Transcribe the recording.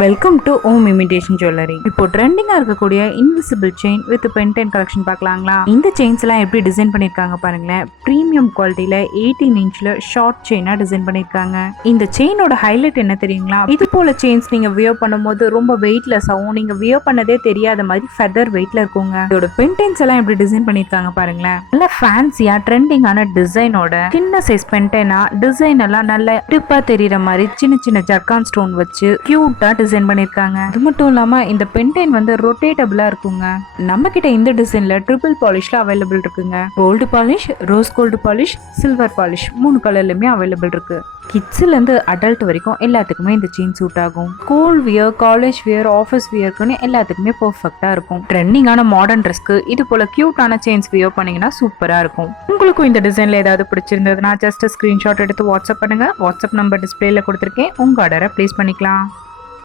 Welcome to Om imitation jewellery. இப்போ ட்ரெண்டிங்கா இருக்கக்கூடிய invisible chain with pendant collection பார்க்கலாங்களா? இந்த செயின்ஸ் எல்லாம் எப்படி டிசைன் பண்ணிருக்காங்க பாருங்களேன். பிரீமியம் குவாலிட்டியில 18 இன்ச்ல ஷார்ட் செயினா டிசைன் பண்ணிருக்காங்க. இந்த செயினோட ஹைலைட் என்ன தெரியுங்களா? இது போல செயின்ஸ் நீங்க வியர் பண்ணும்போது ரொம்ப வெயிட்லெஸ் ஆகும். நீங்க வியர் பண்ணதே தெரியாத மாதிரி ஃபெதர் வெயிட்ல இருக்குங்க. இதோட பென்டென்ட்ஸ் எல்லாம் எப்படி டிசைன் பண்ணிருக்காங்க பாருங்களேன். நல்ல ஃபேன்சியா ட்ரெண்டிங்கான டிசைனோட சின்ன சைஸ் பென்டெனா டிசைன் எல்லாம் நல்ல டிப்பா தெரியற மாதிரி சின்ன சின்ன ஜர்கான் ஸ்டோன் வச்சு கியூட்டா டிசைன் பண்ணிருக்காங்க. அது மட்டும் இல்லாம இந்த பென்டெயின் வந்து ரொட்டேட்டபிளா இருக்குங்க. நம்ம கிட்ட இந்த டிசைன்ல ட்ரிபிள் பாலிஷ்ல அவைலபிள் இருக்குங்க. Gold polish, rose gold polish, silver polish 3 கலர்லயுமே அவைலபிள் இருக்கு. கிட்ஸ்ல இருந்து அடல்ட் வரைக்கும் எல்லாத்துக்குமே இந்த செயின் சூட் ஆகும். School wear, college wear, office வியர்க்குன்னு எல்லாத்துக்குமே பெர்ஃபெக்ட்டா இருக்கும். ட்ரெண்டிங்கான மாடர்ன் ட்ரெஸ்க்கு இது போல கியூட்டான செயின்ஸ் வியர் பண்ணீங்கன்னா சூப்பரா இருக்கும். உங்களுக்கும் இந்த டிசைன்ல ஏதாவது பிடிச்சிருந்ததுன்னா ஜஸ்ட் ஸ்கிரீன்ஷாட் எடுத்து வாட்ஸ்அப் பண்ணுங்க. வாட்ஸ்அப் நம்பர் டிஸ்பிளேல கொடுத்துருக்கேன். உங்க ஆர்டரை பிளேஸ் பண்ணிக்கலாம்.